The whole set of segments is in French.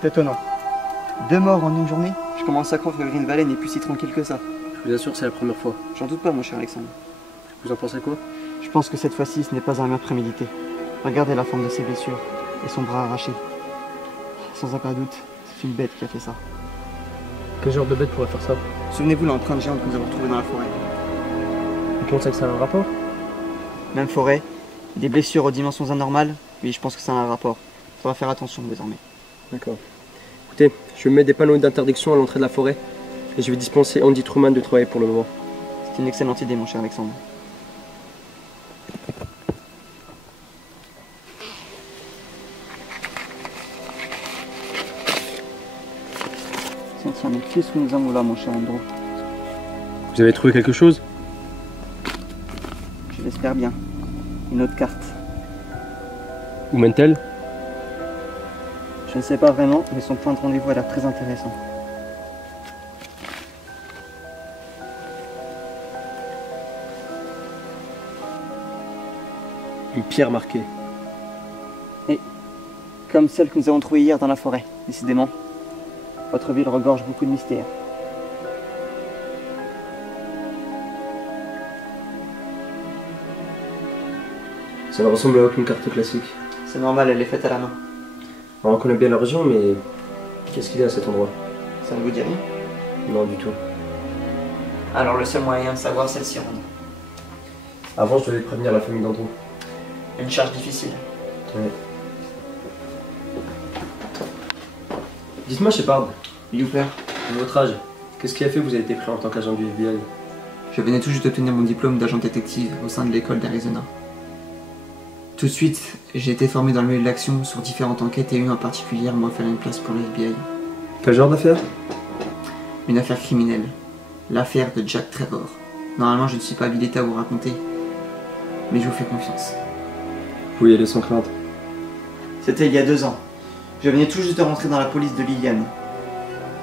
C'est étonnant. 2 morts en une journée? Je commence à croire que Green Valley n'est plus si tranquille que ça. Je vous assure que c'est la première fois. J'en doute pas, mon cher Alexandre. Vous en pensez quoi? Je pense que cette fois-ci, ce n'est pas un meurtre prémédité. Regardez la forme de ses blessures et son bras arraché. Sans aucun doute, c'est une bête qui a fait ça. Quel genre de bête pourrait faire ça? Souvenez-vous l'empreinte géante que nous avons retrouvée dans la forêt. Vous pensez que ça a un rapport? Même forêt, des blessures aux dimensions anormales, oui, je pense que ça a un rapport. Il faudra faire attention désormais. D'accord. Écoutez, je vais mettre des panneaux d'interdiction à l'entrée de la forêt et je vais dispenser Andy Truman de travailler pour le moment. C'est une excellente idée, mon cher Alexandre. Tiens, mais qu'est-ce que nous avons là, mon cher Andrew? Vous avez trouvé quelque chose? Je l'espère bien. Une autre carte. Où mène-t-elle? Je ne sais pas vraiment, mais son point de rendez-vous a l'air très intéressant. Une pierre marquée. Comme celle que nous avons trouvée hier dans la forêt, décidément. Votre ville regorge beaucoup de mystères. Ça ne ressemble à aucune carte classique. C'est normal, elle est faite à la main. On reconnaît bien la région, mais qu'est-ce qu'il y a à cet endroit? Ça ne vous dit rien? Non, du tout. Alors le seul moyen de savoir, c'est de s'y rendre. Avant, je devais prévenir la famille d'Andrew. Une charge difficile. Ouais. Dites-moi, Shepard, Youper, à votre âge, qu'est-ce qui a fait que vous avez été pris en tant qu'agent du FBI? je venais tout juste d'obtenir mon diplôme d'agent détective au sein de l'école d'Arizona. Tout de suite, j'ai été formé dans le milieu de l'action sur différentes enquêtes et une en particulier m'a offert une place pour le FBI. Quel genre d'affaire? Une affaire criminelle. L'affaire de Jack Trevor. Normalement, je ne suis pas habilité à vous raconter, mais je vous fais confiance. Vous pouvez y aller sans crainte. C'était il y a 2 ans. Je venais tout juste de rentrer dans la police de Lillian.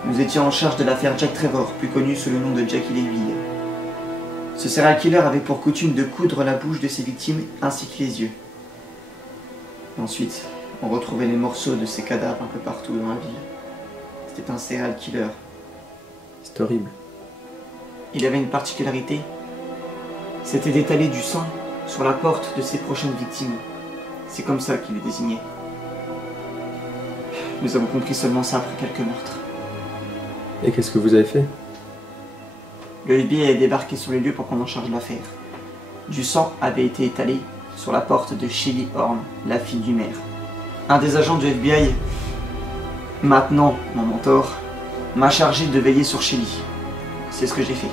Nous étions en charge de l'affaire Jack Trevor, plus connu sous le nom de Jackie Leville. Ce serial killer avait pour coutume de coudre la bouche de ses victimes ainsi que les yeux. Ensuite, on retrouvait les morceaux de ses cadavres un peu partout dans la ville. C'était un serial killer. C'est horrible. Il avait une particularité, c'était d'étaler du sang sur la porte de ses prochaines victimes. C'est comme ça qu'il les désignait. Nous avons compris seulement ça après quelques meurtres. Et qu'est-ce que vous avez fait? Le FBI a débarqué sur les lieux pour prendre en charge l'affaire. Du sang avait été étalé sur la porte de Shelly Horn, la fille du maire. Un des agents du FBI, maintenant mon mentor, m'a chargé de veiller sur Shelly. C'est ce que j'ai fait.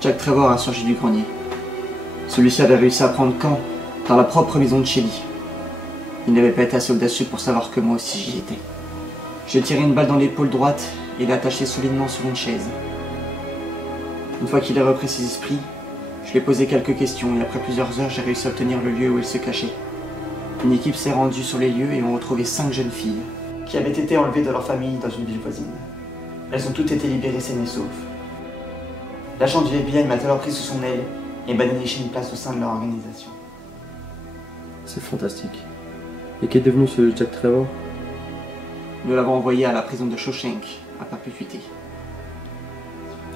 Jack Trevor a surgi du grenier. Celui-ci avait réussi à prendre camp dans la propre maison de Shelly. Il n'avait pas été assez audacieux pour savoir que moi aussi j'y étais. J'ai tiré une balle dans l'épaule droite et l'ai attaché solidement sur une chaise. Une fois qu'il a repris ses esprits, je lui ai posé quelques questions et après plusieurs heures, j'ai réussi à obtenir le lieu où il se cachait. Une équipe s'est rendue sur les lieux et ont retrouvé 5 jeunes filles qui avaient été enlevées de leur famille dans une ville voisine. Elles ont toutes été libérées saines et sauves. L'agent du FBI m'a alors pris sous son aile et m'a déniché une place au sein de leur organisation. C'est fantastique. Et qu'est devenu ce Jack Trevor? Nous l'avons envoyé à la prison de Shawshank, à perpétuité.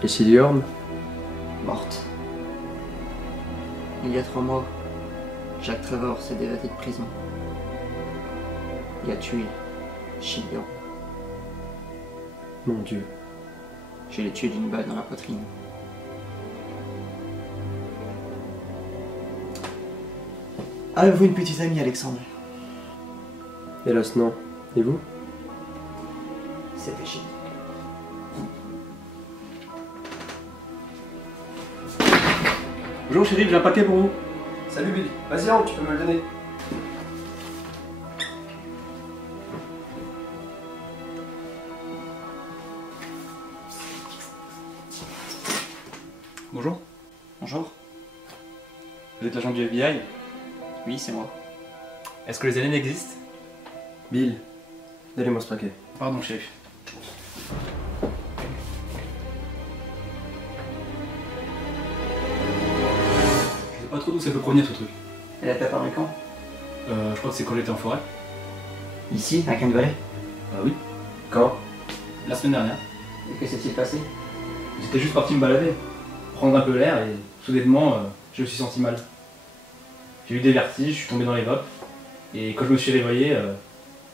Et Shelly Horn? Morte. Il y a 3 mois, Jack Trevor s'est évadé de prison. Il a tué Shelly Horn. Mon Dieu. Je l'ai tué d'une balle dans la poitrine. Avez-vous une petite amie, Alexandre? Hélas non. Et vous? C'était Shelly. Bonjour chérie, j'ai un paquet pour vous. Salut Billy. Vas-y, tu peux me le donner. Bonjour, Bonjour. vous êtes l'agent du FBI? Oui, c'est moi. Est-ce que les aliens existent? Bill, donnez-moi ce paquet. Pardon, chef. Je sais pas trop d'où ça peut provenir ce truc. Elle a apparu quand? Je crois que c'est quand j'étais en forêt. Ici, à Green Valley? Oui. Quand? La semaine dernière. Et que s'est-il passé? J'étais juste parti me balader, prendre un peu l'air et soudainement, je me suis senti mal. J'ai eu des vertiges, je suis tombé dans les vapes et quand je me suis réveillé,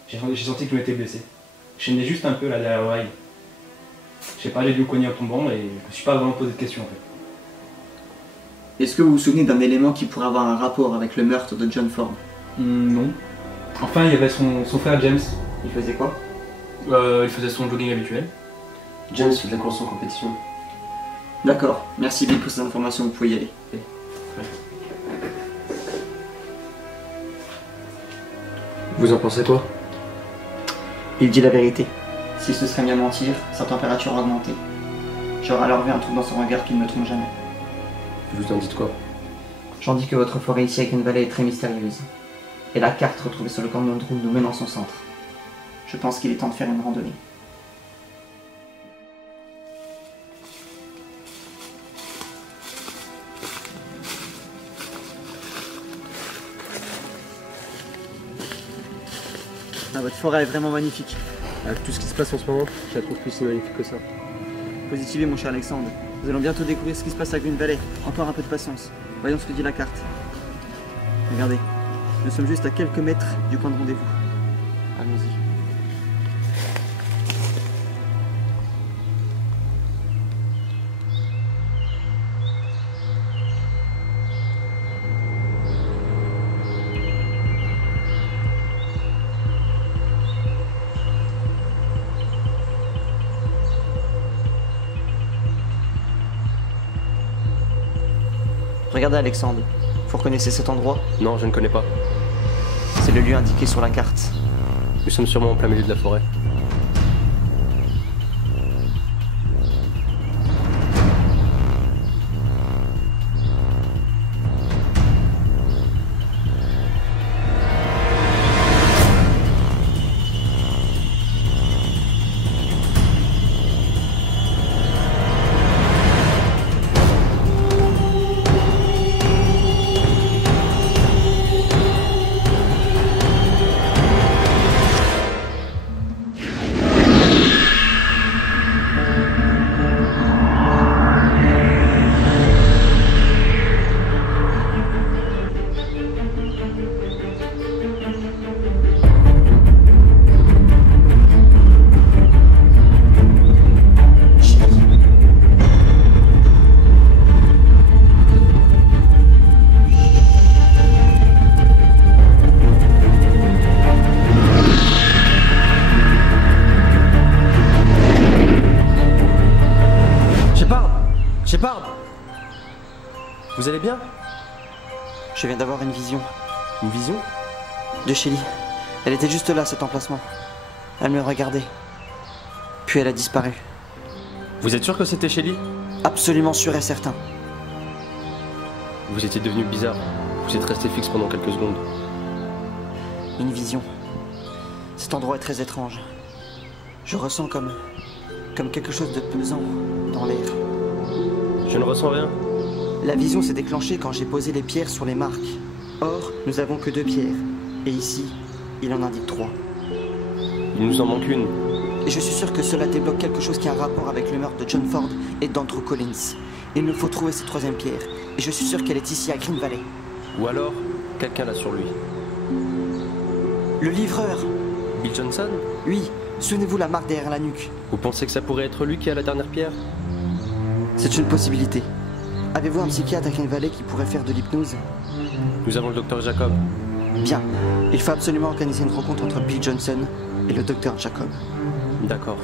j'ai senti que je m'étais blessé. Je saignais juste un peu là derrière l'oreille. Je sais pas, j'ai dû me cogner en tombant et je me suis pas vraiment posé de questions en fait. Est-ce que vous vous souvenez d'un élément qui pourrait avoir un rapport avec le meurtre de John Ford? Non. Enfin, il y avait son frère James. Il faisait quoi? Il faisait son jogging habituel. James fait de la course en compétition. D'accord, merci Bill pour ces informations, vous pouvez y aller. Vous en pensez quoi? Il dit la vérité. Si ce serait bien mentir, sa température a augmenté. J'aurais alors vu un truc dans son regard qui ne me trompe jamais. Vous en dites quoi? J'en dis que votre forêt ici à Green Valley est très mystérieuse. Et la carte retrouvée sur le cordon de route nous mène en son centre. Je pense qu'il est temps de faire une randonnée. Ah, votre forêt est vraiment magnifique. Avec tout ce qui se passe en ce moment, je la trouve plus si magnifique que ça. Positivez, mon cher Alexandre. Nous allons bientôt découvrir ce qui se passe à Green Valley. Encore un peu de patience. Voyons ce que dit la carte. Regardez, nous sommes juste à quelques mètres du point de rendez-vous. Allons-y. Regardez Alexandre, vous reconnaissez cet endroit? Non, je ne connais pas. C'est le lieu indiqué sur la carte. Nous sommes sûrement en plein milieu de la forêt. Shepard! Vous allez bien? Je viens d'avoir une vision. Une vision? De Shelly. Elle était juste là, cet emplacement. Elle me regardait. Puis elle a disparu. Vous êtes sûr que c'était Shelly? Absolument sûr et certain. Vous étiez devenu bizarre. Vous êtes resté fixe pendant quelques secondes. Une vision. Cet endroit est très étrange. Je ressens comme quelque chose de pesant dans l'air. Je ne ressens rien. La vision s'est déclenchée quand j'ai posé les pierres sur les marques. Or, nous avons que 2 pierres. Et ici, il en indique 3. Il nous en manque une. Et je suis sûr que cela débloque quelque chose qui a un rapport avec le meurtre de John Ford et d'Andrew Collins. Il nous faut trouver cette 3e pierre. Et je suis sûr qu'elle est ici à Green Valley. Ou alors, quelqu'un l'a sur lui. Le livreur! Bill Johnson? Oui, souvenez-vous la marque derrière la nuque. Vous pensez que ça pourrait être lui qui a la dernière pierre? C'est une possibilité. Avez-vous un psychiatre à Green Valley qui pourrait faire de l'hypnose? Nous avons le docteur Jacob. Bien. Il faut absolument organiser une rencontre entre Bill Johnson et le docteur Jacob. D'accord.